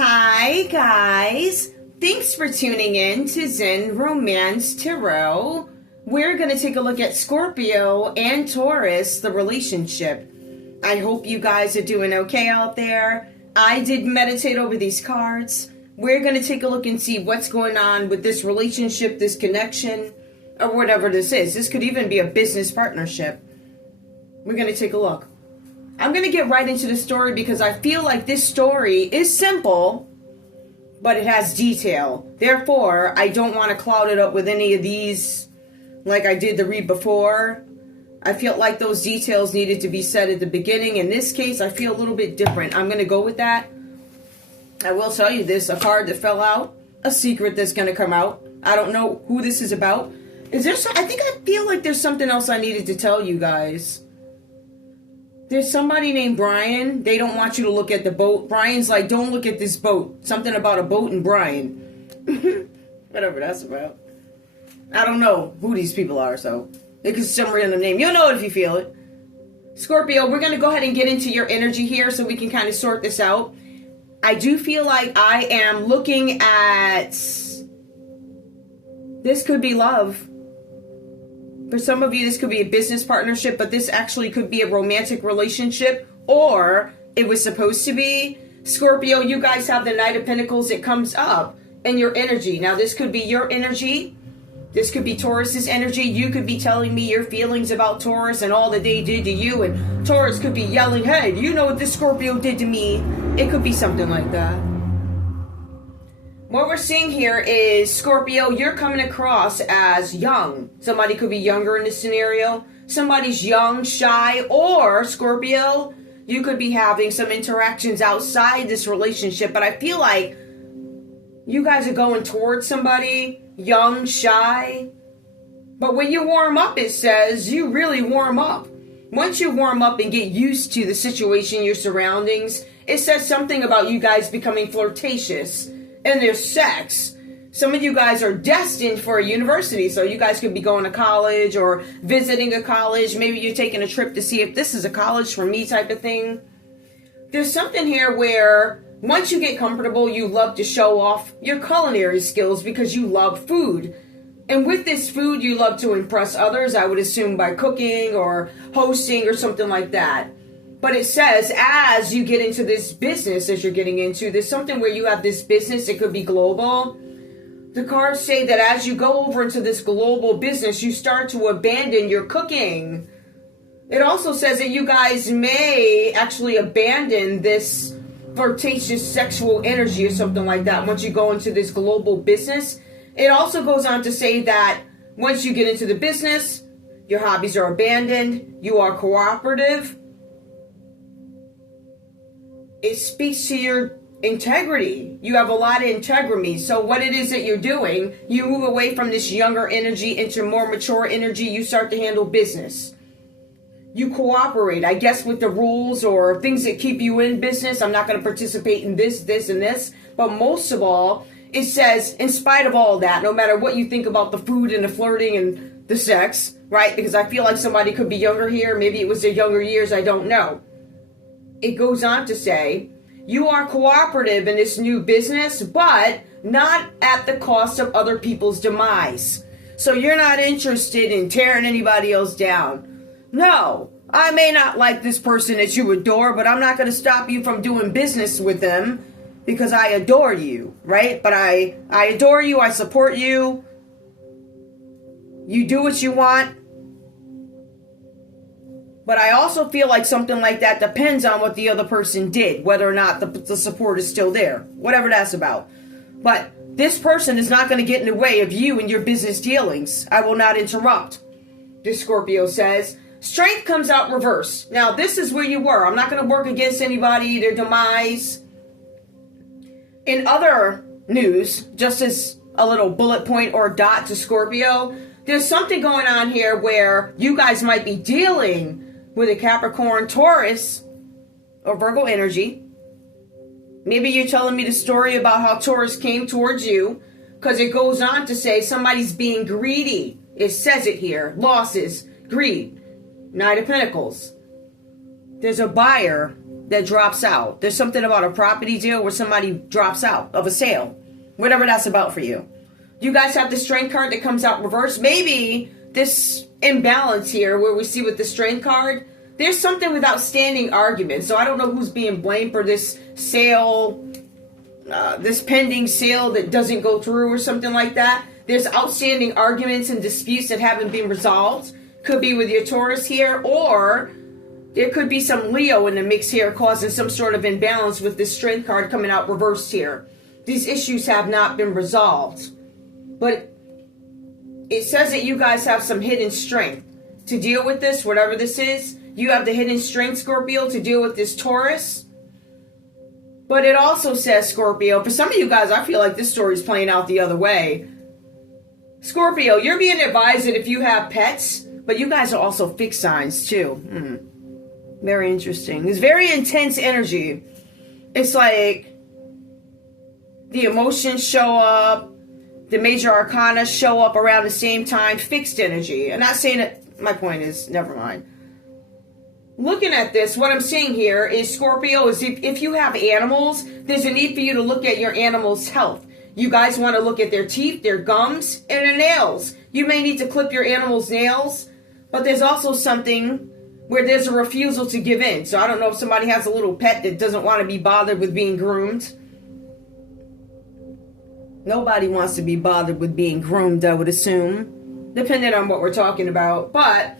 Hi guys, thanks for tuning in to Zen Romance Tarot. We're going to take a look at Scorpio and Taurus, the relationship. I hope you guys are doing okay out there. I did meditate over these cards. We're going to take a look and see what's going on with this relationship, this connection, or whatever this is. This could even be a business partnership. We're going to take a look. I'm going to get right into the story because I feel like this story is simple, but it has detail. Therefore, I don't want to cloud it up with any of these like I did the read before. I felt like those details needed to be said at the beginning. In this case, I feel a little bit different. I'm going to go with that. I will tell you this, a card that fell out, a secret that's going to come out. I don't know who this is about. I feel like there's something else I needed to tell you guys. There's somebody named Brian. They don't want you to look at the boat. Brian's like, don't look at this boat. Something about a boat and Brian. Whatever that's about. I don't know who these people are, so it could some random name. You'll know it if you feel it. Scorpio, we're going to go ahead and get into your energy here so we can kind of sort this out. I do feel like I am looking at... This could be love. For some of you, this could be a business partnership, but this actually could be a romantic relationship, or it was supposed to be. Scorpio, you guys have the Knight of Pentacles. It comes up in your energy. Now, this could be your energy. This could be Taurus's energy. You could be telling me your feelings about Taurus and all that they did to you, and Taurus could be yelling, hey, do you know what this Scorpio did to me? It could be something like that. What we're seeing here is, Scorpio, you're coming across as young. Somebody could be younger in this scenario. Somebody's young, shy, or, Scorpio, you could be having some interactions outside this relationship. But I feel like you guys are going towards somebody, young, shy. But when you warm up, it says, you really warm up. Once you warm up and get used to the situation, your surroundings, it says something about you guys becoming flirtatious. And there's sex. Some of you guys are destined for a university, so you guys could be going to college or visiting a college. Maybe you're taking a trip to see if this is a college for me type of thing. There's something here where once you get comfortable, you love to show off your culinary skills because you love food. And with this food, you love to impress others, I would assume by cooking or hosting or something like that. But it says, as you get into this business, as you're getting into, there's something where you have this business, it could be global. The cards say that as you go over into this global business, you start to abandon your cooking. It also says that you guys may actually abandon this flirtatious sexual energy or something like that once you go into this global business. It also goes on to say that once you get into the business, your hobbies are abandoned, you are cooperative. It speaks to your integrity. You have a lot of integrity. So what it is that you're doing, you move away from this younger energy into more mature energy. You start to handle business. You cooperate, I guess, with the rules or things that keep you in business. I'm not going to participate in this, this, and this. But most of all, it says, in spite of all that, no matter what you think about the food and the flirting and the sex, right? Because I feel like somebody could be younger here. Maybe it was their younger years. I don't know. It goes on to say, you are cooperative in this new business, but not at the cost of other people's demise. So you're not interested in tearing anybody else down. No, I may not like this person that you adore, but I'm not going to stop you from doing business with them because I adore you, right? But I adore you, I support you. You do what you want. But I also feel like something like that depends on what the other person did, whether or not the support is still there, whatever that's about. But this person is not going to get in the way of you and your business dealings. I will not interrupt, this Scorpio says. Strength comes out reverse. Now, this is where you were. I'm not going to work against anybody, their demise. In other news, just as a little bullet point or dot to Scorpio, there's something going on here where you guys might be dealing with a Capricorn, Taurus, or Virgo energy. Maybe you're telling me the story about how Taurus came towards you, because it goes on to say somebody's being greedy. It says it here. Losses, greed, Knight of Pentacles. There's a buyer that drops out. There's something about a property deal where somebody drops out of a sale. Whatever that's about for you. You guys have the Strength card that comes out reversed. Maybe this imbalance here where we see with the Strength card, there's something with outstanding arguments. So I don't know who's being blamed for this sale, this pending sale that doesn't go through or something like that. There's outstanding arguments and disputes that haven't been resolved. Could be with your Taurus here, or there could be some Leo in the mix here causing some sort of imbalance with this Strength card coming out reversed here. These issues have not been resolved. But it says that you guys have some hidden strength to deal with this, whatever this is. You have the hidden strength, Scorpio, to deal with this Taurus. But it also says, Scorpio, for some of you guys, I feel like this story is playing out the other way. Scorpio, you're being advised that if you have pets, but you guys are also fixed signs too. Very interesting. It's very intense energy. It's like the emotions show up, the major arcana show up around the same time, fixed energy. I'm not saying that, my point is, never mind. Looking at this, what I'm seeing here is, Scorpio, is if you have animals, there's a need for you to look at your animal's health. You guys want to look at their teeth, their gums, and their nails. You may need to clip your animal's nails, but there's also something where there's a refusal to give in. So I don't know if somebody has a little pet that doesn't want to be bothered with being groomed. Nobody wants to be bothered with being groomed, I would assume, depending on what we're talking about. But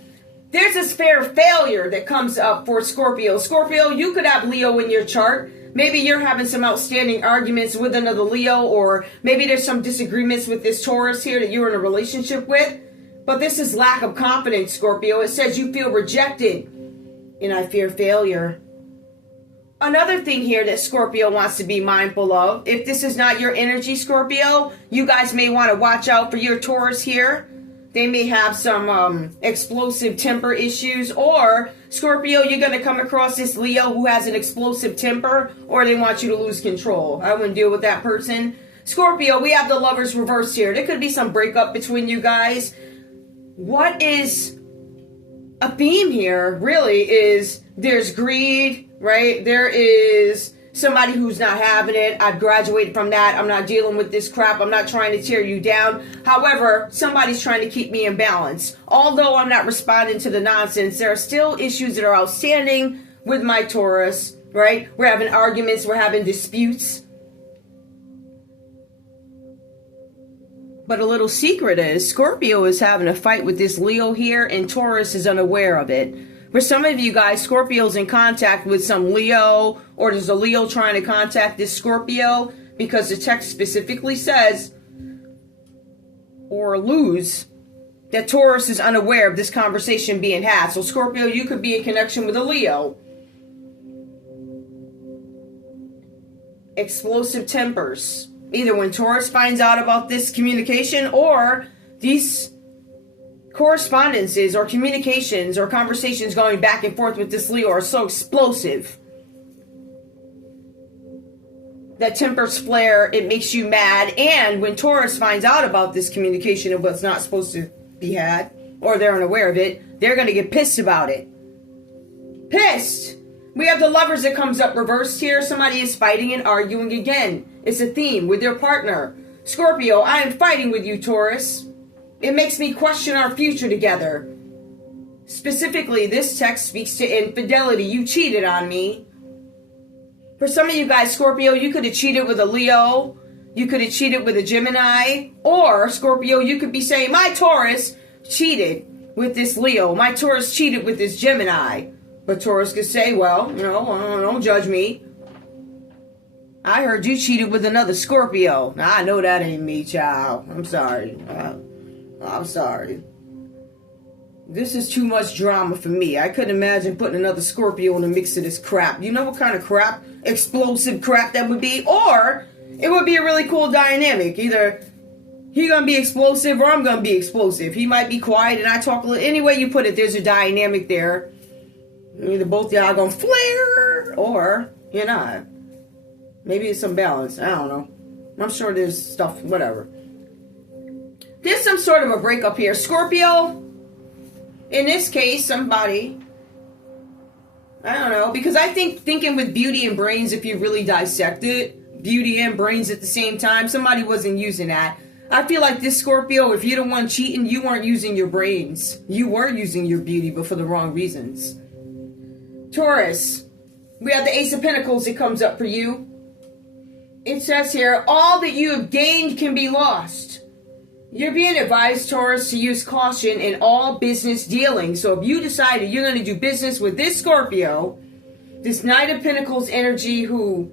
there's this failure that comes up for Scorpio. Scorpio, you could have Leo in your chart. Maybe you're having some outstanding arguments with another Leo, or maybe there's some disagreements with this Taurus here that you're in a relationship with. But this is lack of confidence, Scorpio. It says you feel rejected, and I fear failure. Another thing here that Scorpio wants to be mindful of, if this is not your energy, Scorpio, you guys may want to watch out for your Taurus here. They may have some explosive temper issues, or Scorpio, you're going to come across this Leo who has an explosive temper, or they want you to lose control. I wouldn't deal with that person. Scorpio, we have the Lovers reversed here. There could be some breakup between you guys. What is a theme here really is there's greed, right? There is somebody who's not having it. I've graduated from that. I'm not dealing with this crap. I'm not trying to tear you down. However, somebody's trying to keep me in balance. Although I'm not responding to the nonsense, there are still issues that are outstanding with my Taurus, right? We're having arguments. We're having disputes. But a little secret is Scorpio is having a fight with this Leo here, and Taurus is unaware of it. For some of you guys, Scorpio's in contact with some Leo, or there's a Leo trying to contact this Scorpio, because the text specifically says, or alludes, that Taurus is unaware of this conversation being had. So Scorpio, you could be in connection with a Leo. Explosive tempers. Either when Taurus finds out about this communication, or these correspondences or communications or conversations going back and forth with this Leo are so explosive that tempers flare, it makes you mad. And when Taurus finds out about this communication of what's not supposed to be had, or they're unaware of it, they're going to get pissed about it. Pissed! We have the Lovers that comes up reversed here. Somebody is fighting and arguing again. It's a theme with their partner. Scorpio, I am fighting with you, Taurus. It makes me question our future together. Specifically, this text speaks to infidelity. You cheated on me. For some of you guys, Scorpio, you could have cheated with a Leo. You could have cheated with a Gemini. Or, Scorpio, you could be saying, my Taurus cheated with this Leo. My Taurus cheated with this Gemini. But Taurus could say, well, you know, don't judge me. I heard you cheated with another Scorpio. Now, I know that ain't me, child. I'm sorry. I'm sorry. This is too much drama for me. I couldn't imagine putting another Scorpio in the mix of this crap. You know what kind of crap? Explosive crap that would be? Or it would be a really cool dynamic. Either he gonna be explosive or I'm gonna be explosive. He might be quiet and I talk a little. Any way you put it, there's a dynamic there. Either both y'all gonna flare or you're not. Maybe it's some balance. I don't know. I'm sure there's stuff, whatever. There's some sort of a breakup here. Scorpio, in this case, somebody I don't know, because I think thinking with beauty and brains, if you really dissect it, beauty and brains at the same time, somebody wasn't using that. I feel like this Scorpio, if you're the one cheating, you weren't using your brains. You were using your beauty, but for the wrong reasons. Taurus, we have the Ace of Pentacles that comes up for you. It says here, all that you have gained can be lost. You're being advised, Taurus, to use caution in all business dealings. So if you decided you're going to do business with this Scorpio, this Knight of Pentacles energy who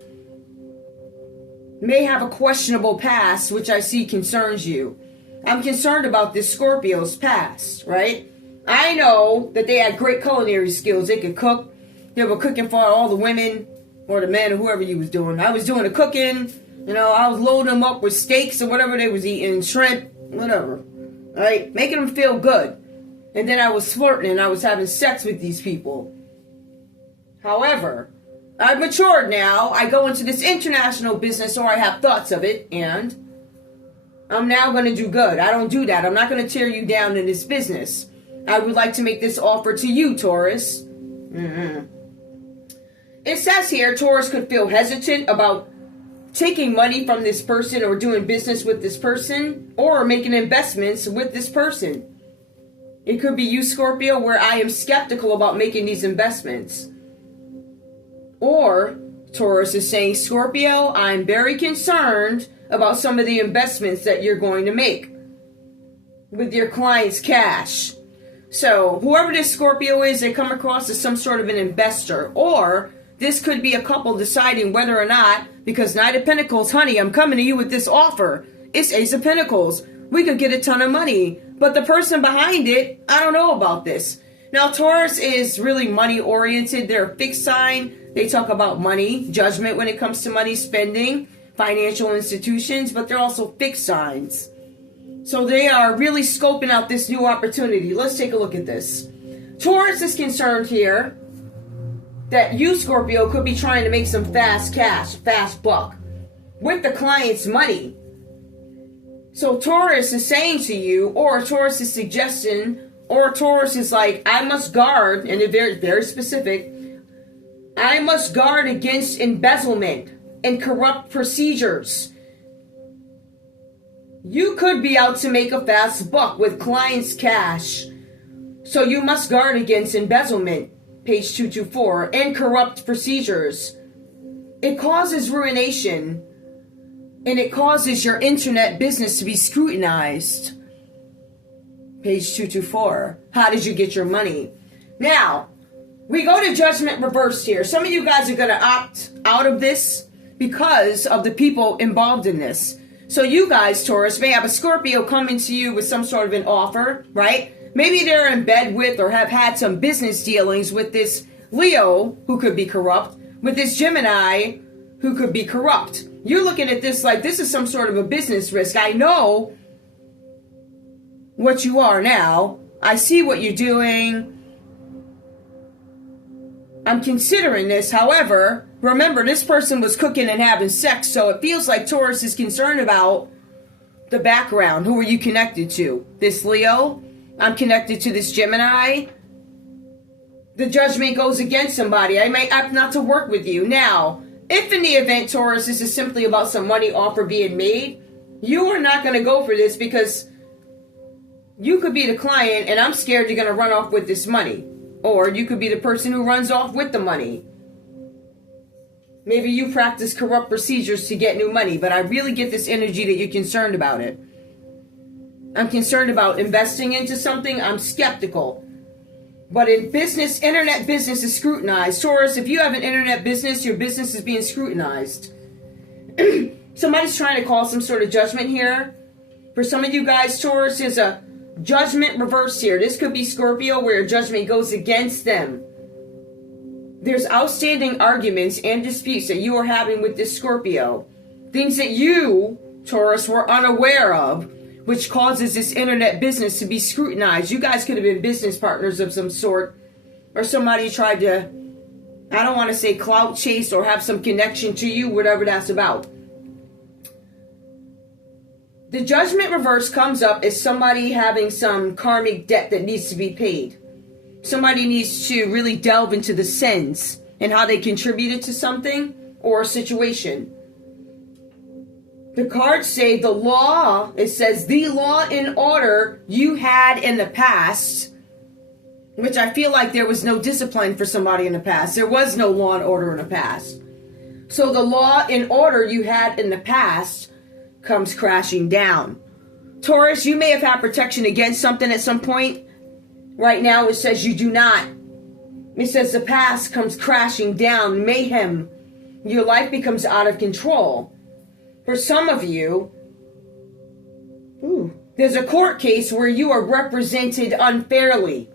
may have a questionable past, which I see concerns you. I'm concerned about this Scorpio's past, right? I know that they had great culinary skills. They could cook. They were cooking for all the women or the men or whoever you was doing. I was doing the cooking. You know, I was loading them up with steaks or whatever they was eating, shrimp, whatever. Right? Making them feel good. And then I was flirting and I was having sex with these people. However, I've matured now. I go into this international business, or I have thoughts of it, and I'm now going to do good. I don't do that. I'm not going to tear you down in this business. I would like to make this offer to you, Taurus. It says here, Taurus could feel hesitant about taking money from this person or doing business with this person or making investments with this person. It could be you, Scorpio, where I am skeptical about making these investments. Or Taurus is saying, Scorpio, I'm very concerned about some of the investments that you're going to make with your client's cash. So whoever this Scorpio is, they come across as some sort of an investor. Or this could be a couple deciding whether or not, because Knight of Pentacles, honey, I'm coming to you with this offer. It's Ace of Pentacles. We could get a ton of money. But the person behind it, I don't know about this. Now, Taurus is really money oriented. They're a fixed sign. They talk about money, judgment when it comes to money, spending, financial institutions, but they're also fixed signs. So they are really scoping out this new opportunity. Let's take a look at this. Taurus is concerned here that you, Scorpio, could be trying to make some fast cash, fast buck with the client's money. So Taurus is saying to you, or Taurus is suggesting, or Taurus is like, I must guard, and they're very, very specific, I must guard against embezzlement and corrupt procedures. You could be out to make a fast buck with clients' cash. So you must guard against embezzlement, page 224, and corrupt procedures. It causes ruination, and it causes your internet business to be scrutinized. Page 224. How did you get your money? Now, we go to judgment reversed here. Some of you guys are going to opt out of this because of the people involved in this. So you guys, Taurus, may have a Scorpio coming to you with some sort of an offer, right? Maybe they're in bed with or have had some business dealings with this Leo, who could be corrupt, with this Gemini, who could be corrupt. You're looking at this like this is some sort of a business risk. I know what you are now. I see what you're doing. I'm considering this. However, remember, this person was cooking and having sex, so it feels like Taurus is concerned about the background. Who are you connected to? This Leo? I'm connected to this Gemini. The judgment goes against somebody. I may opt not to work with you. Now, if in the event, Taurus, this is simply about some money offer being made, you are not going to go for this because you could be the client and I'm scared you're going to run off with this money. Or you could be the person who runs off with the money. Maybe you practice corrupt procedures to get new money, but I really get this energy that you're concerned about it. I'm concerned about investing into something. I'm skeptical. But in business, internet business is scrutinized. Taurus, if you have an internet business, your business is being scrutinized. Somebody's trying to call some sort of judgment here. For some of you guys, Taurus, is a judgment reversed here. This could be Scorpio where judgment goes against them. There's outstanding arguments and disputes that you are having with this Scorpio. Things that you, Taurus, were unaware of, which causes this internet business to be scrutinized. You guys could have been business partners of some sort, or somebody tried to, I don't want to say clout chase or have some connection to you, whatever that's about. The judgment reverse comes up as somebody having some karmic debt that needs to be paid. Somebody needs to really delve into the sins and how they contributed to something or a situation. The cards say the law, it says the law and order you had in the past, which I feel like there was no discipline for somebody in the past. There was no law and order in the past. So the law and order you had in the past comes crashing down. Taurus, you may have had protection against something at some point. Right now it says you do not. It says the past comes crashing down, mayhem. Your life becomes out of control. For some of you, there's a court case where you are represented unfairly.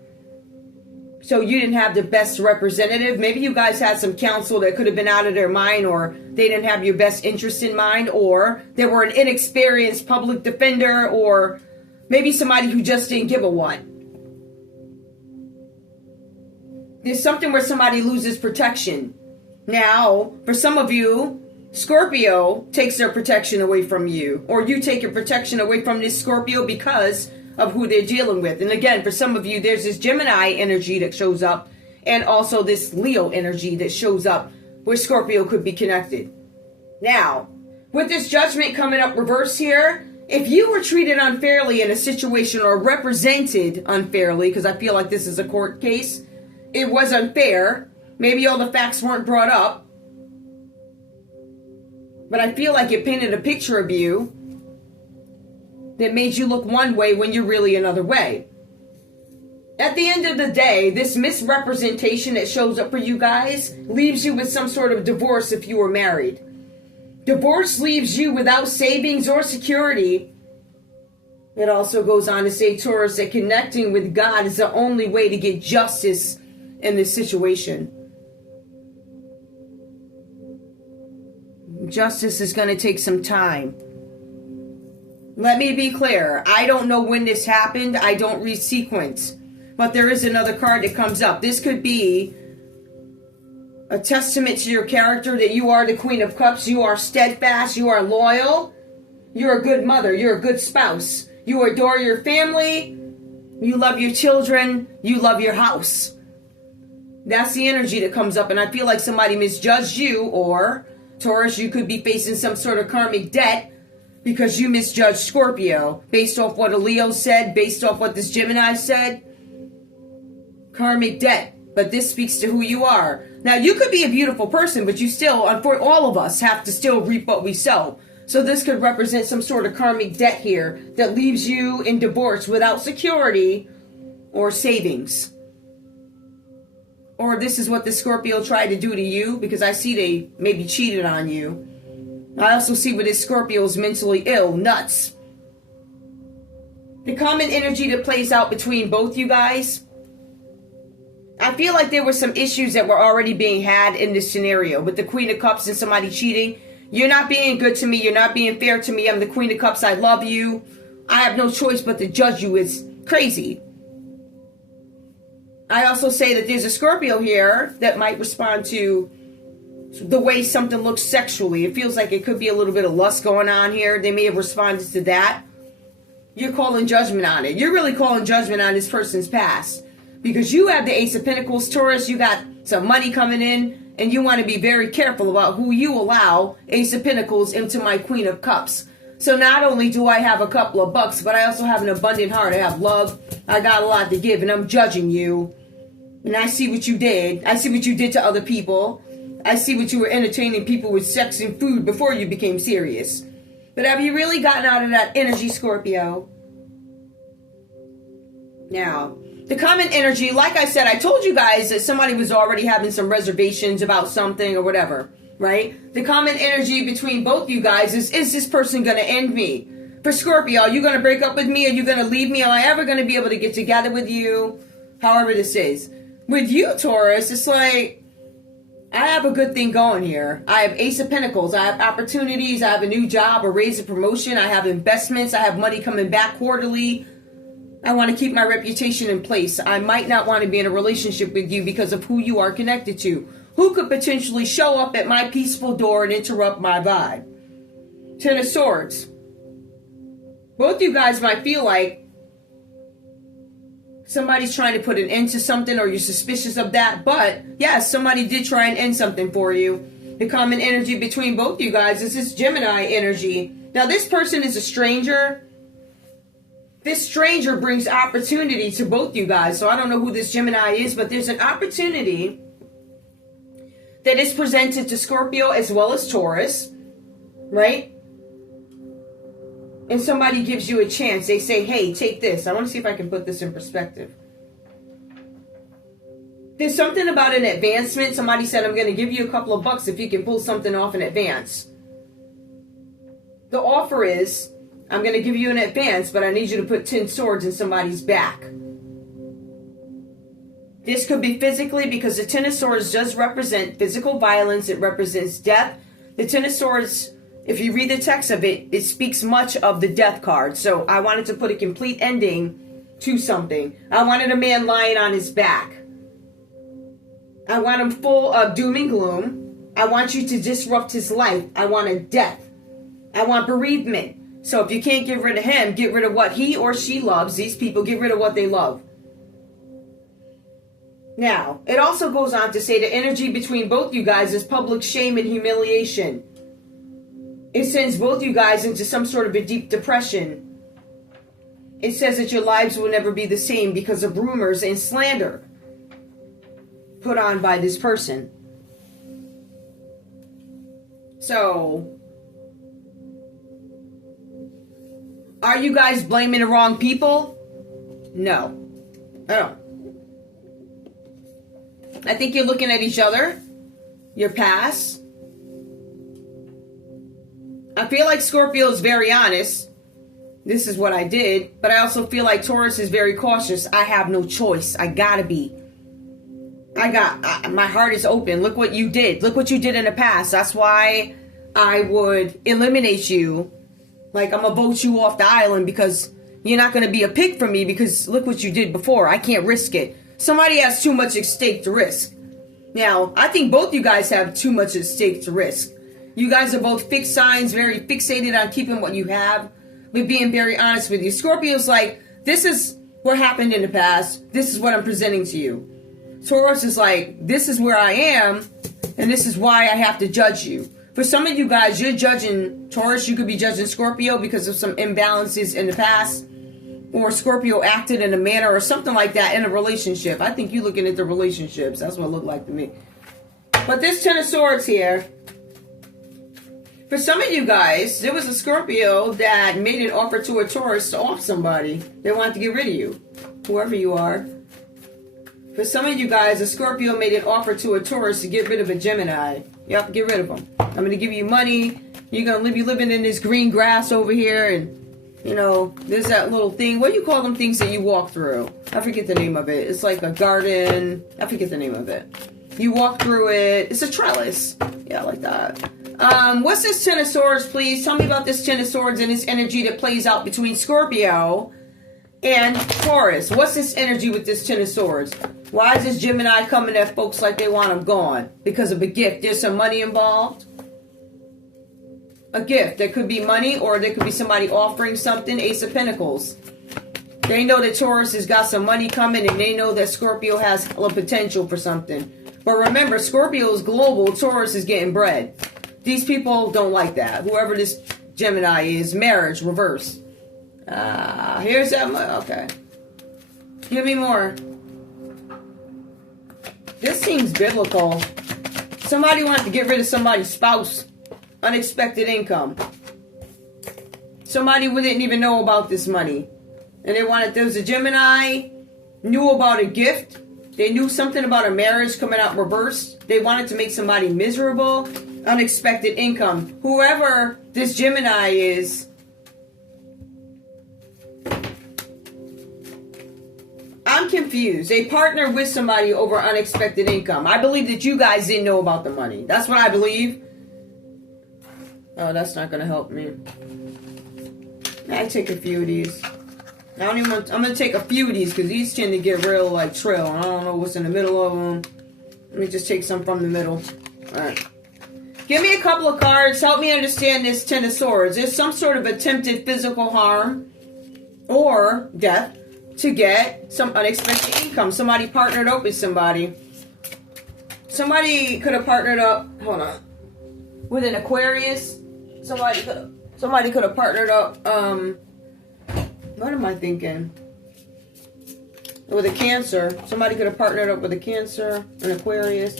So you didn't have the best representative. Maybe you guys had some counsel that could have been out of their mind, or they didn't have your best interest in mind, or they were an inexperienced public defender, or maybe somebody who just didn't give a what. There's something where somebody loses protection. Now, for some of you, Scorpio takes their protection away from you, or you take your protection away from this Scorpio because of who they're dealing with. And again, for some of you, there's this Gemini energy that shows up, and also this Leo energy that shows up where Scorpio could be connected. Now, with this judgment coming up reverse here, if you were treated unfairly in a situation or represented unfairly, because I feel like this is a court case, it was unfair. Maybe all the facts weren't brought up, but I feel like it painted a picture of you that made you look one way when you're really another way. At the end of the day, this misrepresentation that shows up for you guys leaves you with some sort of divorce if you were married. Divorce leaves you without savings or security. It also goes on to say, Taurus, that connecting with God is the only way to get justice in this situation. Justice is going to take some time. Let me be clear. I don't know when this happened. I don't read sequence. But there is another card that comes up. This could be a testament to your character that you are the Queen of Cups. You are steadfast. You are loyal. You're a good mother. You're a good spouse. You adore your family. You love your children. You love your house. That's the energy that comes up. And I feel like somebody misjudged you, or Taurus, you could be facing some sort of karmic debt because you misjudged Scorpio based off what a Leo said, based off what this Gemini said. Karmic debt. But this speaks to who you are. Now, you could be a beautiful person, but you still, all of us have to still reap what we sow. So this could represent some sort of karmic debt here that leaves you in divorce without security or savings. Or this is what the Scorpio tried to do to you, because I see they maybe cheated on you. I also see where this Scorpio is mentally ill, nuts. The common energy that plays out between both you guys, I feel like there were some issues that were already being had in this scenario. With the Queen of Cups and somebody cheating, you're not being good to me, you're not being fair to me, I'm the Queen of Cups, I love you. I have no choice but to judge you. It's crazy. I also say that there's a Scorpio here that might respond to the way something looks sexually. It feels like it could be a little bit of lust going on here. They may have responded to that. You're calling judgment on it. You're really calling judgment on this person's past. Because you have the Ace of Pentacles, Taurus. You got some money coming in. And you want to be very careful about who you allow, Ace of Pentacles, into my Queen of Cups. So not only do I have a couple of bucks, but I also have an abundant heart. I have love. I got a lot to give. And I'm judging you. And I see what you did. I see what you did to other people. I see what you were entertaining people with sex and food before you became serious. But have you really gotten out of that energy, Scorpio? Now, the common energy, like I said, I told you guys that somebody was already having some reservations about something or whatever, right? The common energy between both you guys is this person going to end me? For Scorpio, are you going to break up with me? Are you going to leave me? Am I ever going to be able to get together with you? However this is. With you, Taurus, it's like, I have a good thing going here. I have Ace of Pentacles. I have opportunities. I have a new job, a raise, a promotion. I have investments. I have money coming back quarterly. I want to keep my reputation in place. I might not want to be in a relationship with you because of who you are connected to. Who could potentially show up at my peaceful door and interrupt my vibe? Ten of Swords. Both you guys might feel like Somebody's trying to put an end to something, or you're suspicious of that. But yes, somebody did try and end something for you. The common energy between both you guys is this Gemini energy. Now, this person is a stranger. This stranger brings opportunity to both you guys. So I don't know who this Gemini is, but there's an opportunity that is presented to Scorpio as well as Taurus, right? And somebody gives you a chance. They say, hey, take this. I want to see if I can put this in perspective. There's something about an advancement. Somebody said, I'm going to give you a couple of bucks if you can pull something off in advance. The offer is, I'm going to give you an advance, but I need you to put 10 swords in somebody's back. This could be physically, because the 10 of swords does represent physical violence. It represents death. The 10 of swords, if you read the text of it, it speaks much of the death card. So I wanted to put a complete ending to something. I wanted a man lying on his back. I want him full of doom and gloom. I want you to disrupt his life. I want a death. I want bereavement. So if you can't get rid of him, get rid of what he or she loves. These people, get rid of what they love. Now, it also goes on to say the energy between both you guys is public shame and humiliation. It sends both you guys into some sort of a deep depression. It says that your lives will never be the same because of rumors and slander put on by this person. So, are you guys blaming the wrong people? No. I don't. I think you're looking at each other, your past. I feel like Scorpio is very honest. This is what I did. But I also feel like Taurus is very cautious. I have no choice. I gotta be. My heart is open. Look what you did. Look what you did in the past. That's why I would eliminate you. Like, I'm gonna vote you off the island because you're not gonna be a pick for me, because look what you did before. I can't risk it. Somebody has too much at stake to risk. Now, I think both you guys have too much at stake to risk. You guys are both fixed signs, very fixated on keeping what you have, but being very honest with you. Scorpio's like, this is what happened in the past. This is what I'm presenting to you. Taurus is like, this is where I am, and this is why I have to judge you. For some of you guys, you're judging Taurus. You could be judging Scorpio because of some imbalances in the past, or Scorpio acted in a manner or something like that in a relationship. I think you're looking at the relationships. That's what it looked like to me. But this 10 of swords here, for some of you guys, there was a Scorpio that made an offer to a Taurus to off somebody. They wanted to get rid of you, whoever you are. For some of you guys, a Scorpio made an offer to a Taurus to get rid of a Gemini. Yep, get rid of them. I'm going to give you money. You're going to be living in this green grass over here. And, you know, there's that little thing. What do you call them things that you walk through? I forget the name of it. It's like a garden. I forget the name of it. You walk through it. It's a trellis. Yeah, like that. What's this 10 of swords, please? Tell me about this 10 of swords and this energy that plays out between Scorpio and Taurus. What's this energy with this 10 of swords? Why is this Gemini coming at folks like they want them gone? Because of a gift. There's some money involved. A gift. There could be money, or there could be somebody offering something. Ace of Pentacles. They know that Taurus has got some money coming, and they know that Scorpio has a potential for something. But remember, Scorpio is global. Taurus is getting bread. These people don't like that. Whoever this Gemini is. Marriage. Reverse. Here's that. Okay. Give me more. This seems biblical. Somebody wants to get rid of somebody's spouse. Unexpected income. Somebody who didn't even know about this money. And they wanted, there was a Gemini, knew about a gift. They knew something about a marriage coming out reversed. They wanted to make somebody miserable. Unexpected income. Whoever this Gemini is, I'm confused. They partnered with somebody over unexpected income. I believe that you guys didn't know about the money. That's what I believe. Oh, that's not going to help me. I take a few of these. I don't even want, I'm going to take a few of these because these tend to get real like trill. I don't know what's in the middle of them. Let me just take some from the middle. Alright. Give me a couple of cards. Help me understand this 10 of swords. There's some sort of attempted physical harm or death. to get some unexpected income. Somebody partnered up with somebody. Somebody could have partnered up, hold on, with an Aquarius. Somebody could have partnered up, what am I thinking? With a Cancer. Somebody could have partnered up with a Cancer, an Aquarius.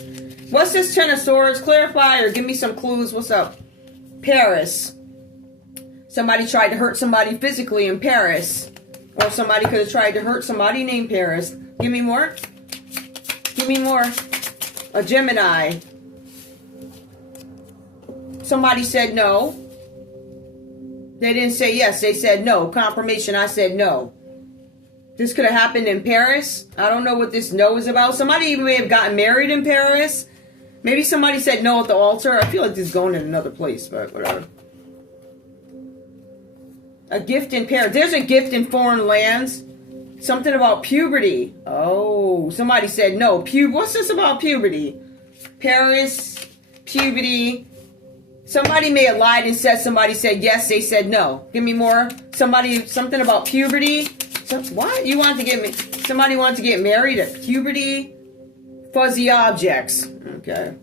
What's this Ten of Swords? Clarify or give me some clues. What's up? Paris. Somebody tried to hurt somebody physically in Paris. Or somebody could have tried to hurt somebody named Paris. Give me more. Give me more. A Gemini. Somebody said no. They didn't say yes. They said no. Confirmation. I said no. This could have happened in Paris. I don't know what this no is about. Somebody even may have gotten married in Paris. Maybe somebody said no at the altar. I feel like this is going in another place, but whatever. A gift in Paris. There's a gift in foreign lands. Something about puberty. Oh, somebody said no. What's this about puberty? Paris, puberty. Somebody may have lied and said somebody said yes. They said no. Give me more. Something about puberty. What? You want to get me? Somebody wants to get married at puberty? Fuzzy objects. Okay.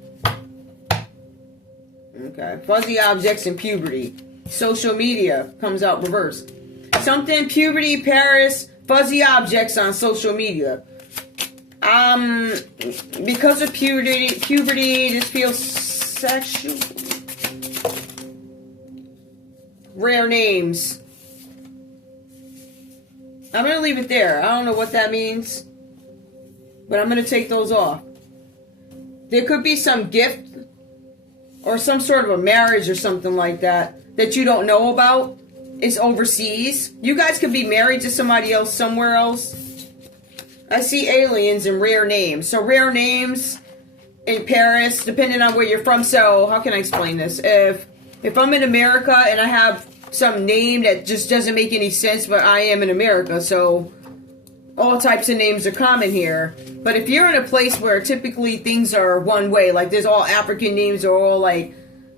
Okay. Fuzzy objects and puberty. Social media comes out reversed. Something, puberty, Paris, fuzzy objects on social media. Because of puberty, this feels sexual. Rare names. I'm going to leave it there. I don't know what that means. But I'm going to take those off. There could be some gift or some sort of a marriage or something like that you don't know about. It's overseas. You guys could be married to somebody else somewhere else. I see aliens and rare names. So rare names in Paris, depending on where you're from. So how can I explain this? If I'm in America and I have some name that just doesn't make any sense, but I am in America, so all types of names are common here. But if you're in a place where typically things are one way, like there's all African names or all like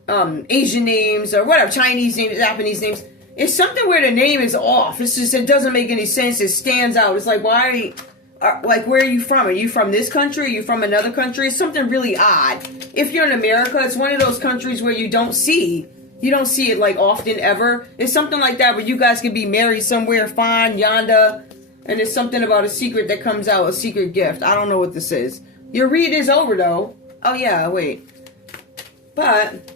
Asian names or whatever, Chinese names, Japanese names, it's something where the name is off. It's just, it doesn't make any sense. It stands out. It's like, why? Like, where are you from? Are you from this country? Are you from another country? It's something really odd. If you're in America, it's one of those countries where you don't see it like often ever. It's something like that where you guys could be married somewhere fine, yonder, and there's something about a secret that comes out, a secret gift. I don't know what this is. Your read is over though. Oh yeah, wait. But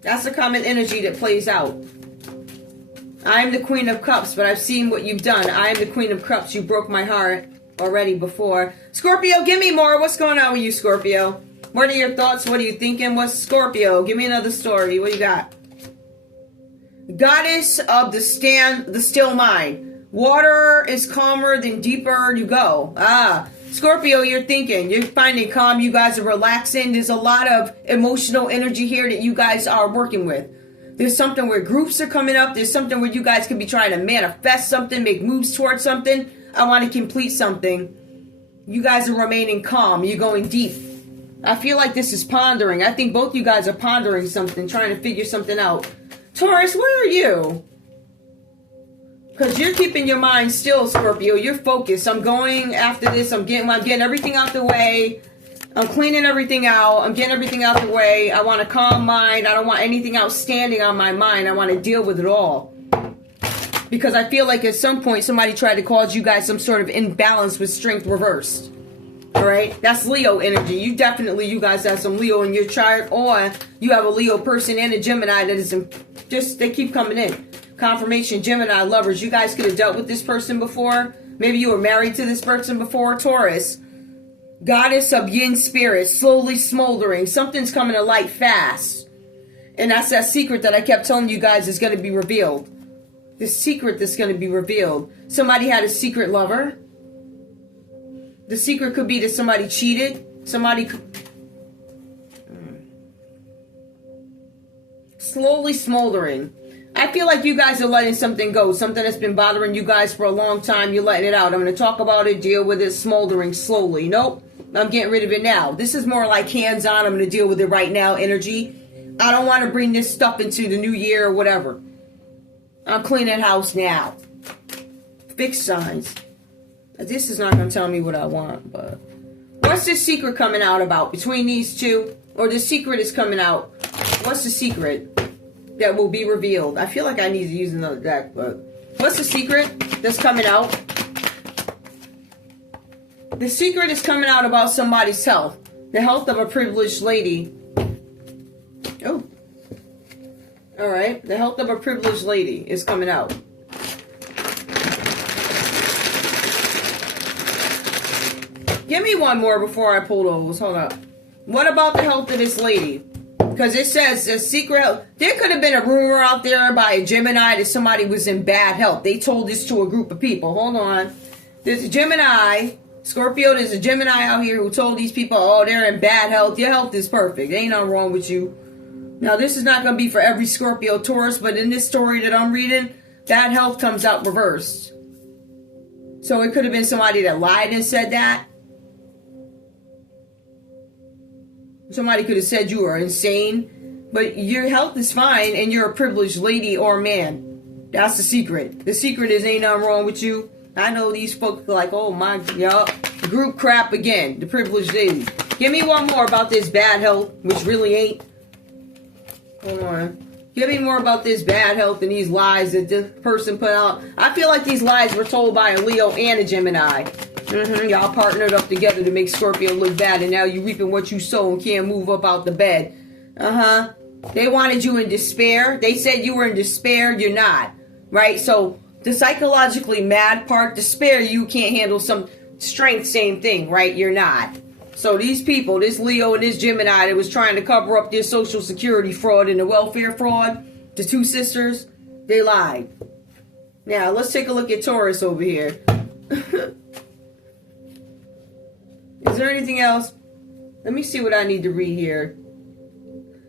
that's the common energy that plays out. I am the Queen of Cups, but I've seen what you've done. I am the Queen of Cups. You broke my heart already before. Scorpio, give me more. What's going on with you, Scorpio? What are your thoughts? What are you thinking? What's Scorpio? Give me another story. What you got? Goddess of the still mind. Water is calmer than deeper you go. Scorpio, you're thinking. You're finding calm. You guys are relaxing. There's a lot of emotional energy here that you guys are working with. There's something where groups are coming up. There's something where you guys could be trying to manifest something, make moves towards something. I want to complete something. You guys are remaining calm. You're going deep. I feel like this is pondering. I think both you guys are pondering something, trying to figure something out. Taurus, where are you? Because you're keeping your mind still, Scorpio. You're focused. I'm going after this. I'm getting everything out the way. I'm cleaning everything out. I'm getting everything out the way. I want a calm mind. I don't want anything outstanding on my mind. I want to deal with it all. Because I feel like at some point somebody tried to cause you guys some sort of imbalance with strength reversed. Alright? That's Leo energy. You guys have some Leo in your chart. Or you have a Leo person and a Gemini that is they keep coming in. Confirmation, Gemini, lovers. You guys could have dealt with this person before. Maybe you were married to this person before. Taurus. Goddess of yin spirit, slowly smoldering. Something's coming to light fast. And that's that secret that I kept telling you guys is going to be revealed. The secret that's going to be revealed. Somebody had a secret lover. The secret could be that somebody cheated. Slowly smoldering. I feel like you guys are letting something go. Something that's been bothering you guys for a long time. You're letting it out. I'm going to talk about it, deal with it, smoldering slowly. Nope. I'm getting rid of it now. This is more like hands-on. I'm going to deal with it right now energy. I don't want to bring this stuff into the new year or whatever. I'm cleaning house now. fixed signs. This is not going to tell me what I want, but... What's the secret coming out about between these two? Or the secret is coming out. What's the secret that will be revealed? I feel like I need to use another deck, but... What's the secret that's coming out? The secret is coming out about somebody's health. The health of a privileged lady. Oh. Alright. The health of a privileged lady is coming out. Give me one more before I pull those. Hold up. What about the health of this lady? Because it says the secret health. There could have been a rumor out there by a Gemini that somebody was in bad health. They told this to a group of people. Hold on. There's a Gemini. Scorpio, there's a Gemini out here who told these people, oh, they're in bad health. Your health is perfect. Ain't nothing wrong with you. Now, this is not going to be for every Scorpio Taurus, but in this story that I'm reading, that health comes out reversed. So it could have been somebody that lied and said that. Somebody could have said you were insane, but your health is fine and you're a privileged lady or man. That's the secret. The secret is ain't nothing wrong with you. I know these folks are like, oh my, yup, group crap again, the privileged lady. Give me one more about this bad health, which really ain't. Hold on. Give me more about this bad health and these lies that this person put out. I feel like these lies were told by a Leo and a Gemini. Y'all partnered up together to make Scorpio look bad, and now you reaping what you sow and can't move up out the bed. They wanted you in despair. They said you were in despair. You're not. Right? So the psychologically mad part, despair, you can't handle some strength, same thing, right? You're not. So these people, this Leo and this Gemini that was trying to cover up their social security fraud and the welfare fraud, the two sisters, they lied. Now, let's take a look at Taurus over here. Is there anything else? Let me see what I need to read here.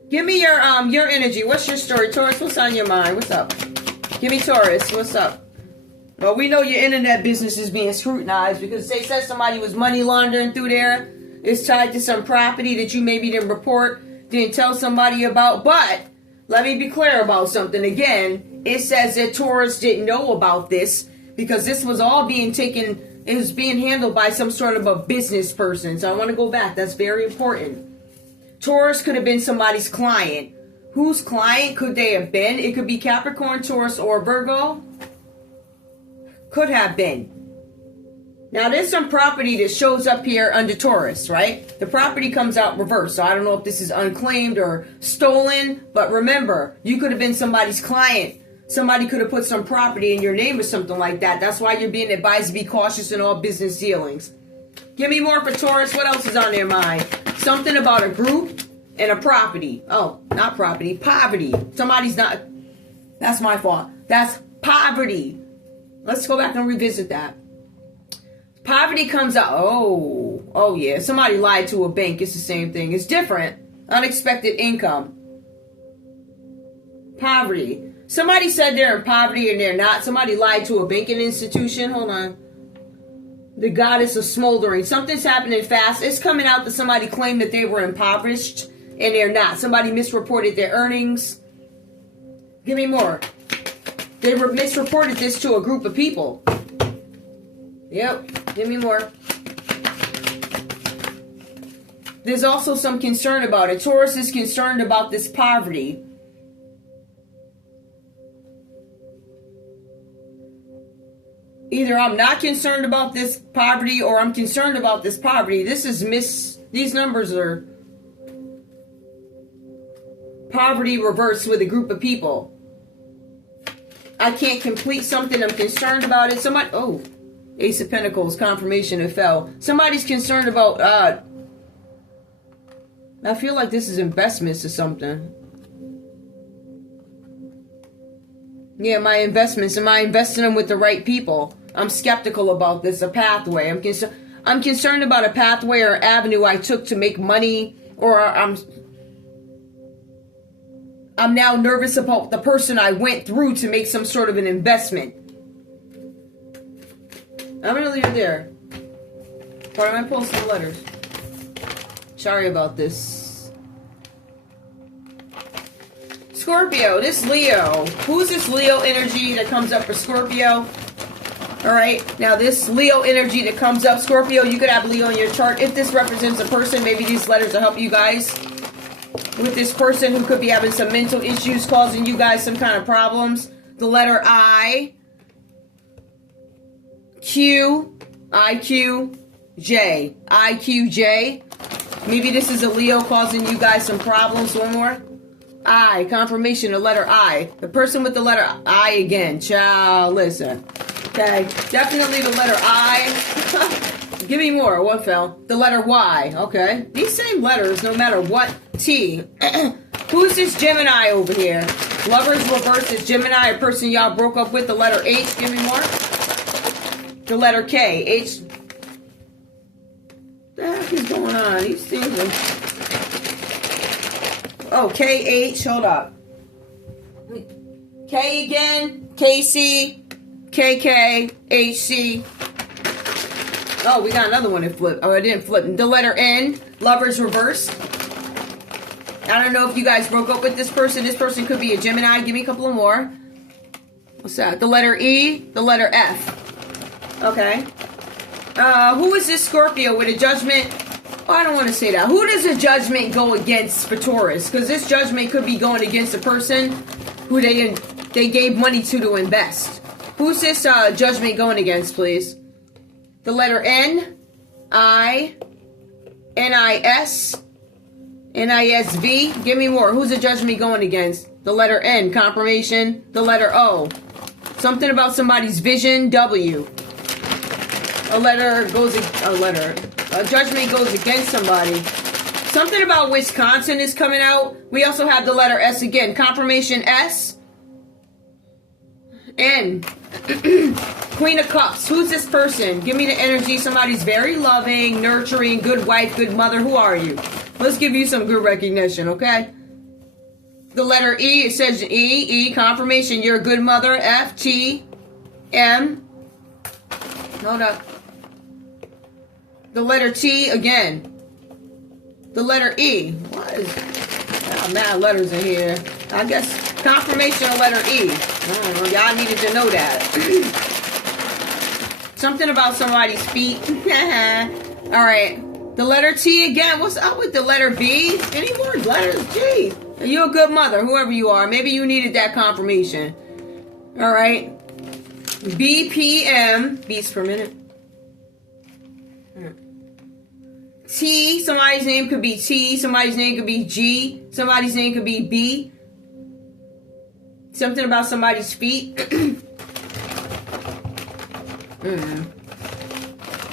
Give me your energy. What's your story, Taurus? What's on your mind? What's up? Give me Taurus. What's up? Well, we know your internet business is being scrutinized because they said somebody was money laundering through there. It's tied to some property that you maybe didn't report, didn't tell somebody about. But let me be clear about something. Again, it says that Taurus didn't know about this because this was all being taken. It was being handled by some sort of a business person. So I want to go back. That's very important. Taurus could have been somebody's client. Whose client could they have been? It could be Capricorn, Taurus, or Virgo. Could have been. Now, there's some property that shows up here under Taurus, right? The property comes out reversed. So I don't know if this is unclaimed or stolen. But remember, you could have been somebody's client. Somebody could have put some property in your name or something like that. That's why you're being advised to be cautious in all business dealings. Give me more for Taurus. What else is on their mind? Something about a group and a property. Oh, not property. Poverty. Somebody's not... That's my fault. That's poverty. Let's go back and revisit that. Poverty comes out. Oh yeah. Somebody lied to a bank. It's the same thing. It's different. Unexpected income. Poverty. Somebody said they're in poverty and they're not. Somebody lied to a banking institution. Hold on. The goddess of smoldering. Something's happening fast. It's coming out that somebody claimed that they were impoverished and they're not. Somebody misreported their earnings. Give me more. They misreported this to a group of people. Yep. Give me more. There's also some concern about it. Taurus is concerned about this poverty. Either I'm not concerned about this poverty or I'm concerned about this poverty. This is these numbers are poverty reversed with a group of people. I can't complete something. I'm concerned about it. Somebody, oh, Ace of Pentacles, confirmation, it fell. Somebody's concerned about, I feel like this is investments or something. Yeah, my investments. Am I investing them with the right people? I'm skeptical about this, a pathway. I'm concerned about a pathway or avenue I took to make money, or I'm now nervous about the person I went through to make some sort of an investment. I'm going to leave it there. But I might pull some letters. Sorry about this. Scorpio, this Leo. Who's this Leo energy that comes up for Scorpio? All right, now this Leo energy that comes up, Scorpio, you could have Leo in your chart. If this represents a person, maybe these letters will help you guys with this person who could be having some mental issues, causing you guys some kind of problems. The letter I, Q, J. Maybe this is a Leo causing you guys some problems. One more. I, confirmation, the letter I. The person with the letter I again. Child, listen. Okay, definitely the letter I. Give me more. What fell? The letter Y. Okay. These same letters, no matter what. T. Who's this Gemini over here? Lovers reverse is Gemini, a person y'all broke up with. The letter H. Give me more. The letter K. H. What the heck is going on? These things are... Oh, KH. Hold up. K again. KC. KK. HC. Oh, we got another one that flipped. Oh, I didn't flip. The letter N. Lovers reverse. I don't know if you guys broke up with this person. This person could be a Gemini. Give me a couple of more. What's that? The letter E. The letter F. Okay. Who is this Scorpio with a judgment? Oh, I don't want to say that. Who does a judgment go against for Taurus? Because this judgment could be going against a person who they gave money to invest. Who's this judgment going against, please? The letter N, I, NIS, NISV. Give me more. Who's the judgment going against? The letter N, confirmation. The letter O. Something about somebody's vision, W. A judgment goes against somebody. Something about Wisconsin is coming out. We also have the letter S again. Confirmation S. N. Queen of Cups. Who's this person? Give me the energy. Somebody's very loving, nurturing, good wife, good mother. Who are you? Let's give you some good recognition, okay? The letter E. It says E. Confirmation. You're a good mother. F. T. M. Hold up. The letter T again. The letter E. What is... mad letters in here. I guess confirmation of letter E. I don't know. Y'all needed to know that. Something about somebody's feet. Alright. The letter T again. What's up with the letter B? Any more letters? Gee. You're a good mother, whoever you are. Maybe you needed that confirmation. Alright. BPM. Beats per minute. T, somebody's name could be T, somebody's name could be G, somebody's name could be B. Something about somebody's feet.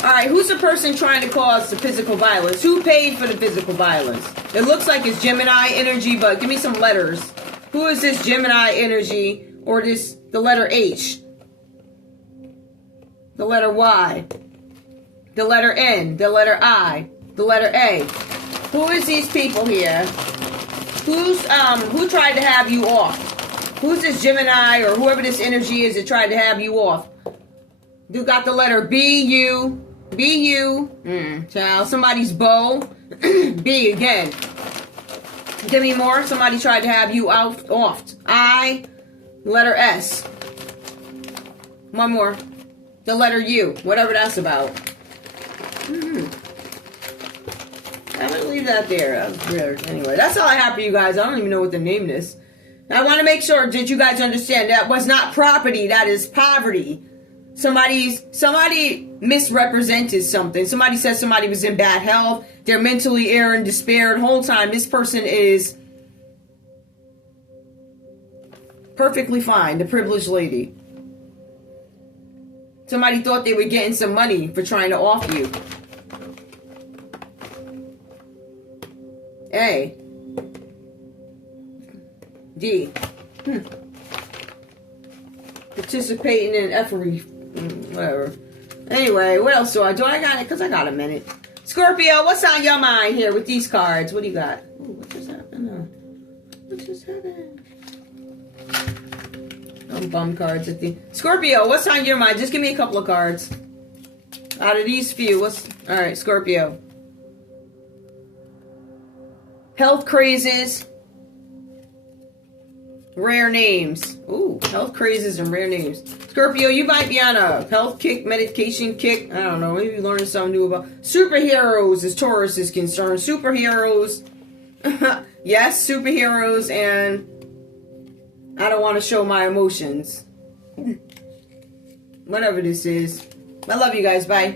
Alright, who's the person trying to cause the physical violence? Who paid for the physical violence? It looks like it's Gemini energy, but give me some letters. Who is this Gemini energy? Or the letter H? The letter Y? The letter N? The letter I? The letter A. Who is these people here? Who tried to have you off? Who's this Gemini or whoever this energy is that tried to have you off? You got the letter B, U. Child, somebody's bow. B again. Give me more. Somebody tried to have you off. I. Letter S. One more. The letter U. Whatever that's about. I'm going to leave that there. That's weird. Anyway, that's all I have for you guys. I don't even know what the name is. I want to make sure that you guys understand that was not property. That is poverty. Somebody misrepresented something. Somebody said somebody was in bad health. They're mentally ill and despair. The whole time, this person is perfectly fine. The privileged lady. Somebody thought they were getting some money for trying to off you. A. D. Participating in effery. Whatever. Anyway, what else do I got it? Because I got a minute. Scorpio, what's on your mind here with these cards? What do you got? Ooh, what just happened? What just happened? Bum cards at the... Scorpio, what's on your mind? Just give me a couple of cards. Out of these few, Alright, Scorpio. Health crazes. Rare names. Ooh, health crazes and rare names. Scorpio, you might be on a health kick, medication kick. I don't know. Maybe you're learning something new about superheroes as Taurus is concerned. Superheroes. Yes, superheroes, and I don't want to show my emotions. Whatever this is. I love you guys. Bye.